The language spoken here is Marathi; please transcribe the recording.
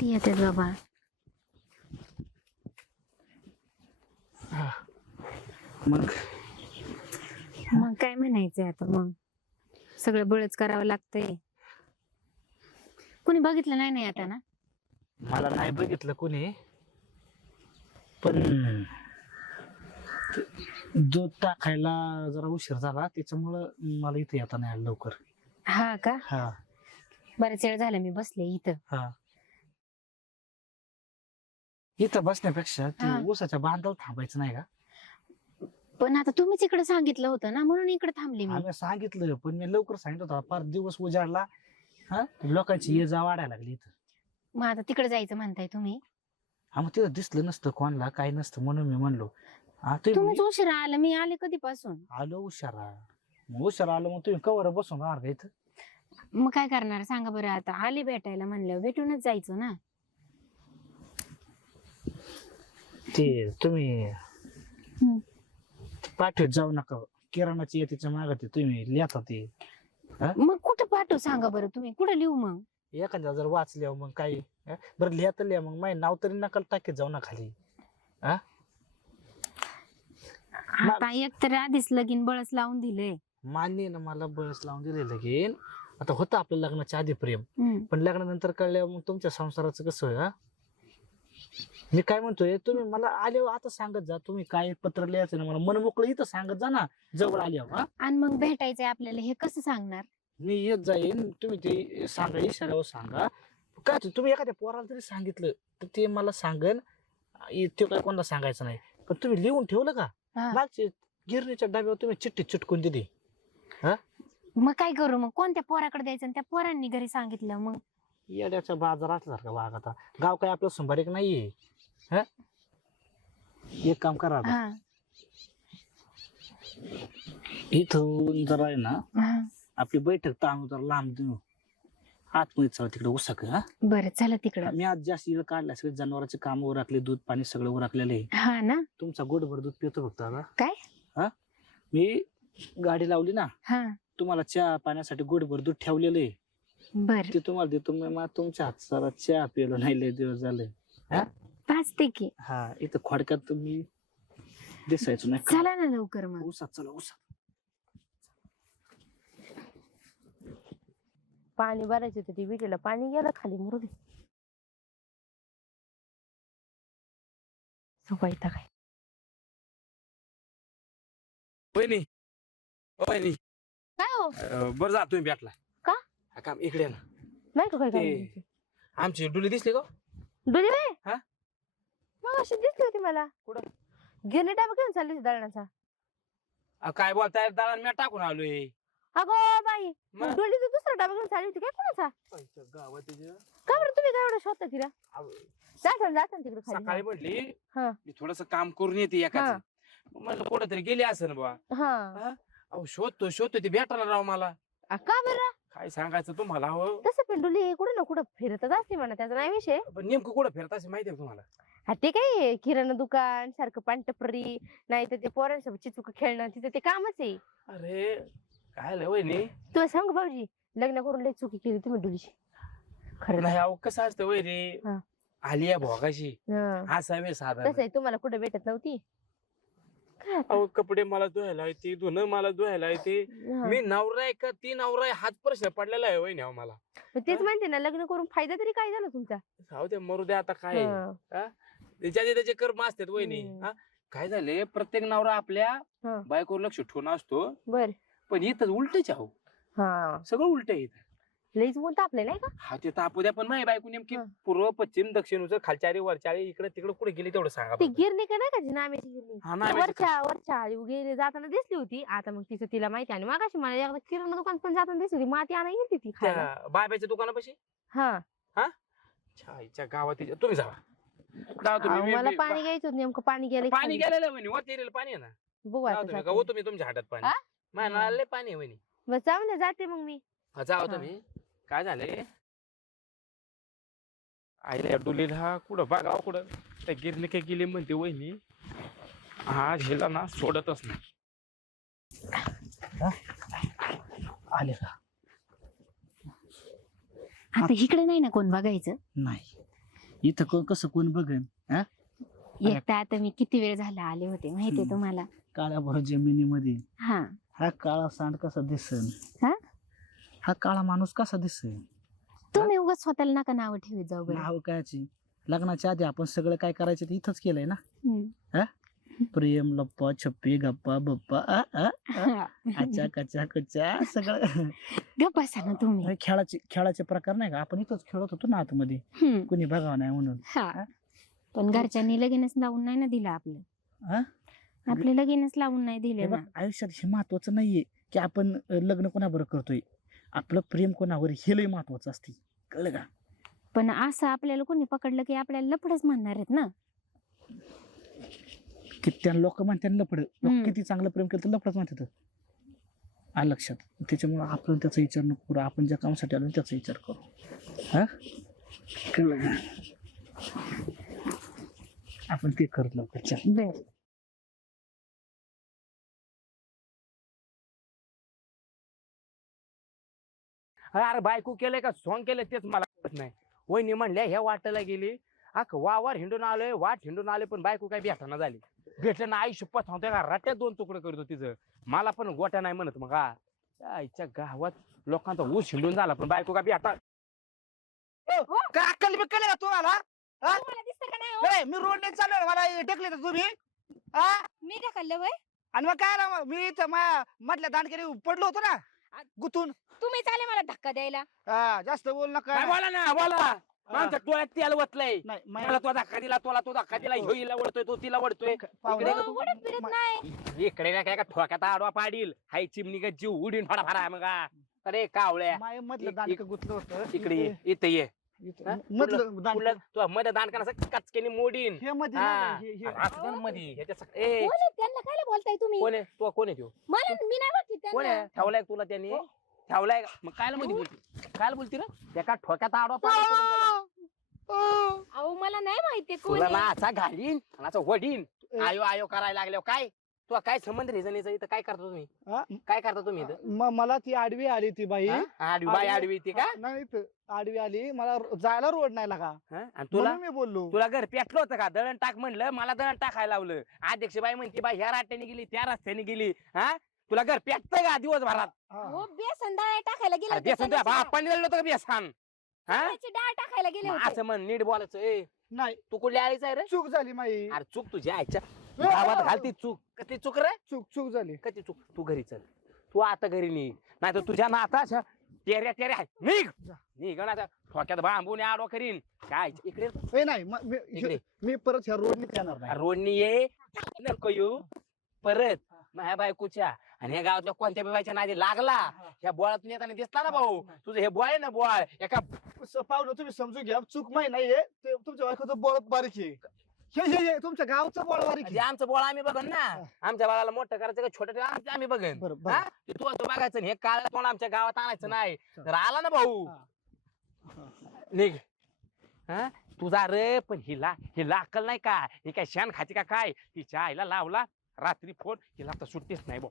कधी येतात बाबा? मग? मग काय म्हणायचंय आता मग? सगळं बळच करावं लागतंय. कोणी बघितलं नाही नाही आता ना? मला नाही बघितलं कोणी. पण ते दूध टाकायला जरा उशीर झाला त्याच्यामुळं मला इथे येता नाही आलं लवकर. हा का? हा. बरेच वेळ झाला मी बसले इथं. हा. इथं बसण्यापेक्षा हा. ते ऊसाच्या बांधावर थांबायचं नाही का? पण आता तुम्हीच इकडे सांगितलं होतं ना म्हणून इकडे थांबली मी. आम्ही सांगितलं पण मी लवकर सांगितलं होतं फार दिवस उजाडला हा लोकांची ये जा वाढायला लागली इथं. मग आता तिकडे जायचं म्हणताय तुम्ही? हा मग तिथं दिसलं नसतं कोणाला काही नसतं म्हणून मी म्हणलो. हा तुम्ही तुम्हीच उशिरा आला मी आले कधीपासून? आलो उशारा मग उशारा आलो मग तुम्ही कवर बसून राहणार का इथं? मग काय करणार? सांगा बरं आता. आले भेटायला म्हणलं भेटूनच जायचं ना? ते तुम्ही हम्म. पाठवत जाऊ नका. किराणाची येतीच्या मागे ते तुम्ही लिहता ते. मग कुठं पाठवू सांगा बरं तुम्ही. कुठं लिहू मग? एखाद्या जर वाचल्या मग काही हं? बरं लिहा लिहा मग. माझे नाव तरी नका टाकीत जाऊ ना खाली. आता एक तर आधीच लगीन बळच लावून दिलंय मान्य आहे ना मला बळस लावून दिले लगीन. आता होतं आपलं लग्नाच्या आधी प्रेम. हम्म. पण लग्नानंतर कळल्यावर मग तुमच्या संसाराचं कसं होय हा? मी काय म्हणतोय तुम्ही मला आल्यावर आता सांगत जा तुम्ही काय पत्र लिहायचं ना मला मन मोकळं इथं सांगत जा ना जवळ आल्यावर हा. आणि मग भेटायचंय आपल्याला हे कसं सांगणार? मी येत जाईन तुम्ही ते सांगा इशाऱ्यावर सांगा. काय ते, तुम्ही एखाद्या पोराला तरी सांगितलं तर ते मला सांगन इ- ते काय कोणाला सांगायचं नाही. पण तुम्ही लिहून ठेवलं का? हा. मागचे गिरणीच्या डब्यावर तुम्ही चिठ्ठी चिटकून दिली. मग काय करू मग? कोणत्या पोराकडे द्यायचं आणि त्या पोरांनी घरी सांगितलं मग? येड्याच्या बाजार असल्यासारखा वाघ आता. गाव काय आपलं सुंबारीक नाहीये. हा? एक काम करा आता. हा. इथून जरा आहे ना हा. आपली बैठक ताणू जरा लांब देऊ आतमध्ये चला तिकडे उसाक हा? बरं चला तिकडं. मी आज जास्त इकडे काढला सगळे जनावरांचे काम उरकले दूध पाणी सगळं उरकलेलं आहे. हा ना? तुमचा गोडभर दूध पितो फक्त आता. काय? हा? मी गाडी लावली ना हा. तुम्हाला चहा पाण्यासाठी गोडभर दूध ठेवलेलं आहे. बर. ते तुम्हाला देतो. मी मा- तुमच्या हातचा चहा पिलो नाही लय दिवस झाले. पाचते की. हा इथं खोडक्यात तुम्ही दिसायचो नाही चला ना लवकर मग. उसात चला उसात. पाणी भरायचं होतं ती विटेला. पाणी गेलं खाली मुरुदे झोपायचा काय वहिनी ओ वहिनी. काय हो? अं, बरं जा तुम्ही भेटला? हा, काम इकडे ना. नाही का काय ते- करायचं? आमची डुली दिसली का डोली बाई हा? मग अशी दिसली होती मला. कुठं? गिरणी टाका घेऊन चालली होती दळणाचा. अं, काय बोलताय? दळण मी टाकून आलोय. अगो बाई मग? डोलीचा दुसरा डबा घेऊन चालली होती काय कोणाचा? गावात का बरं तुम्ही काय एवढं शोधता तिला? अहो, जाता जाता तिकडे सकाळी खाली म्हटली हा. मी थोडस काम करून येते हा. एकाच म्हणलं कुठं तरी गेली असेल बा हा. अहो शोधतो शोधतो ती भेटायला राव मला. आ, का बरं? काय सांगायचं तुम्हाला हो? तसं पण डोली कुठं ना कुठं फिरतच असते म्हणा त्याचा नाही विषय. पण नेमकं कुठं फिरत असेल माहितीये का तुम्हाला? हा ते काय किराणा दुकान सारखं पानटपरी नाही तर ते पोरांसोबत चिचुक खेळणं तिचं ते कामच आहे. अरे काय लय वहिनी? तुला सांग भाऊजी लग्न करून लई चुकी केली तुम्ही डोलीची खरं नाही अहो कसं असतं वहिनी? हा. आलिया भोगाशी. हा. असावे साधा तसं आहे तुम्हाला कुठे भेटत नव्हती? काय आता? अहो कपडे मला धुवायला येते धुणं मला धुवायला येते हा. मी नवरा आहे का ती नवरा आहे हाच प्रश्न पडलेला आहे वहिनी अहो मला मग तेच म्हणते ना लग्न करून फायदा तरी काय झाला तुमचा जाऊ दे मरू दे आता काय आहे. हा. त्याच्या त्याचे कर्म असतात वहिनी हम्म. हा? काय झाले प्रत्येक नवरा आपल्या. बायकोवर लक्ष ठेवून असतो बर पण इथं उलटच आहो हा सगळं उलट आहे इथं लईच बोलता आपले नाही का? हा ते तापू द्या पण माझी बायको नेमकी हा. पूर्व पश्चिम दक्षिण उजर वरच्या आळी इकडे तिकडे कुठे गेली तेवढं सांगा ती बरं. गिरणी का नाही का जी नाम्याची गिरणी? हा नाम्याची वरच्या वरच्या आळी गेली जाताना दिसली होती. आता मग तिचं तिला माहिती आणि मग मला एकदा किराणा दुकान पण जाताना दिसली होती. माती आणा गेली ती खायला. त्या बायबाच्या दुकानापाशी? हा. छाईच्या गावात तिच्या- तुम्ही जावा जावा तुम्ही. अहो, मी- मला मी- पाणी घ्यायचं होतं नेमकं. पाणी गेलं पाणी गेलेलं आहे वहिनी वर येलेलं पाणी आहे ना. बघू जावा तुम्ही. का तुम्ही तुमच्या हातात पाणी. हा? माझ्या नळाला पाणी आहे वहिनी बरं जाऊ ना जाते मग मी. हा, जावा हा. तुम्ही. काय झाले आईला डुलीला कुठं बघावं कुठं? त्या गिरणी काय गेली म्हणते वहिनी. हा हिला ना सोडतच नाही. आले का? आता इकडे नाही ना कोण बघायचं? नाही. इथं कोण कसं कोण बघन हा? एकदा आता मी किती वेळ झाला आले होते माहितीये. तुम्हाला? काळ्या भर जमिनीमध्ये. हा. हा काळा सांड कसा दिसन? हा? हा काळा माणूस कसा दिसन तुम्ही उगाच स्वतःला नका नाव ठेवत जाऊ बरं नाव कायची? लग्नाच्या आधी आपण सगळं काय करायचं ते इथंच केलंय ना? हम्म. प्रेम लप्पा छप्पी गप्पा बप्पा आ, आ, हा. अच्छा कचा कचा सगळं. गप्प बसा ना तुम्ही. हे खेळाचे खेळाचे प्रकार नाही का? आपण इथंच खेळत होतो ना आतमध्ये. हम्म. कुणी बघावं नाही म्हणून. हा. पण घरच्यांनी लगीनच लावून नाही ना दिलं आपलं. हा? आपले लगीनच लावून नाही दिले हे ना. आयुष्यात हे महत्वाचं नाहीये की आपण अ, लग्न कोणाबरोबर करतोय? आपलं प्रेम कोणावर हे लय महत्वाचं असते कळलं का? पण असं आपल्याला कोणी पकडलं की आपल्याला लफडच म्हणणार आहेत ना? किती लोक म्हणतात लपड लोक हम्म. किती चांगलं प्रेम केलं तर लपडच म्हणतात आलं लक्षात. त्याच्यामुळे आपण त्याचा विचार नको करू. आपण ज्या कामासाठी आलो त्याचा विचार करू. हा? कळलं का? आपण ते करत लवकर. चल. बर. अरे बायको केलंय का? सॉंग केलंय तेच मला कळत नाही. वहिनी म्हणल्या ह्या वाटायला गेली. अख वावर हिंडून आलोय वाट हिंडून आलोय पण बायको काय भेटाना झाली. भेटलं ना आई शपथ सांगतोय का? रट्यात दोन तुकडे करतो तिचं मला पण गोट्या नाही म्हणत मग हा. आईच्या गावात लोकांचा ऊस हिंडून झाला पण बायको काय भेटा काय अक्कल बिक्कल का तुम्हाला? हा? तुम्हाला दिसतं का नाही हो? ए, मी रोडने चालू मला टेकले तर तुम्ही. हा? मी ढकललं वय. आणि मग काय मग मी इथं मा- मधल्या दांडकेने पडलो होतो ना. गुतून. तुम्ही चाले मला धक्का द्यायला. हा, जास्त बोल नका. काय बोला ना बोला. आमच्या डोळ्यात तेल वतलंय नाही मला मला तो धक्का दिला तुला तो धक्का दिला ह्यो हिला वडतोय तो तिला वडतोय पाहुणे- इकडे- हो, नाही. इकडे ना काय का ठोक्यात आडवा पाडील. हाय चिमणी का जीव उडीन फाडा फाडा मग. अरे कावळ्या. माय मधलं दांडक गुतलं होतं. इकडे. ये इथं ये. हा? मध्ये दान करा. कचकेने मोडीन. हे मध्ये हा. नाही, हे- हे- असं मध्ये. ह्याच्या सग- ए. कोण आहे? त्यांना काय बोलताय तुम्ही? कोण आहे? तू कोण आहे तो मला मी नाही कोण आहे? ठेवलाय तुला त्यांनी? हो. ठेवलाय का? मग कायला मध्ये बोलती? कायला बोलती रे? एका ठोक्यात आडवा त्याला. अहो मला नाही माहिती कोण तुला आहे. ना असा घालीन आणि असं वडीन. आयो आयो करायला लागल्यावर काय? तू काय संबंध रिझनीचा इथं? काय करता तुम्ही? हा? काय करता तुम्ही इथं? म- मला ती आडवी आली ती बाई. हा? आडवी बाई आडवी- आडवी ती का? नाही इथं. आडवी आली. मला र- जायला रोड नाही लागा. हा? आणि तुला म्हणून मी बोललो. तुला घर पेटलं होतं का? दळण टाक म्हणलं मला दळण टाकायला लावलं. अध्यक्ष बाई म्हणते बाई ह्या रस्त्याने गेली त्या रस्त्याने गेली. हा? तुला घर पेटतंय का दिवसभरात? हा. हो बेसन डाळ टाकायला गेले अरे. बेसन तुझ्या चण्याची बापाने दिलं होतं का बेसन? हा? चण्याची डाळ टाकायला गेले मग होते. असं म्हण नीट बोलायचं ए. नाही. तू कुठल्या आईचा आहे रे? चूक झाली माई. अरे चूक तुझ्या आईच्या. गावात घालती चूक. कधी चूक रे? चूक चूक झाली. कधी चूक? तू घरी चल. तू आता घरी निघ. नाही तर तुझ्या नाता अशा टेऱ्या टेऱ्या आहेत. निघ. जा. निघ ना आता ठोक्यात बांबून आडवा करीन. काय इकडे ए नाही म- मी इकडे मी परत ह्या रोडने येणार नाही. रोडनी ये. नको येऊ. परत. माझ्या बायकोच्या. आणि या गावातल्या कोणत्या बी बाईच्या नादी लागला? ह्या बोळातून येताना दिसला ना भाऊ. तुझं हे बोळ आहे ना बोळ. एका स- पाहुणं तुम्ही समजून घ्या. चूक माही नाहीये. ते तुमच्या बायकोचं बळ बारीक आहे. हे हे हे तुमच्या गावचं बळ बारीक आहे. आमचं बोळ आम्ही बघन ना. आमच्या बाळाला मोठं करायचं का छोटं ठेवा, आमचं आम्ही बघन. बरं हा? ते तू तू बघायचं आणि हे काळ तोंड आमच्या गावात आणायचं नाही. तर आला ना भाऊ. हा. निघ. हा? तुझा रे पण हिला हिला अक्कल नाही का? ही काय शान खाती का काय? तिच्या आईला लावला. रात्री फोन. हिला तर सुट्टीच नाही भाऊ.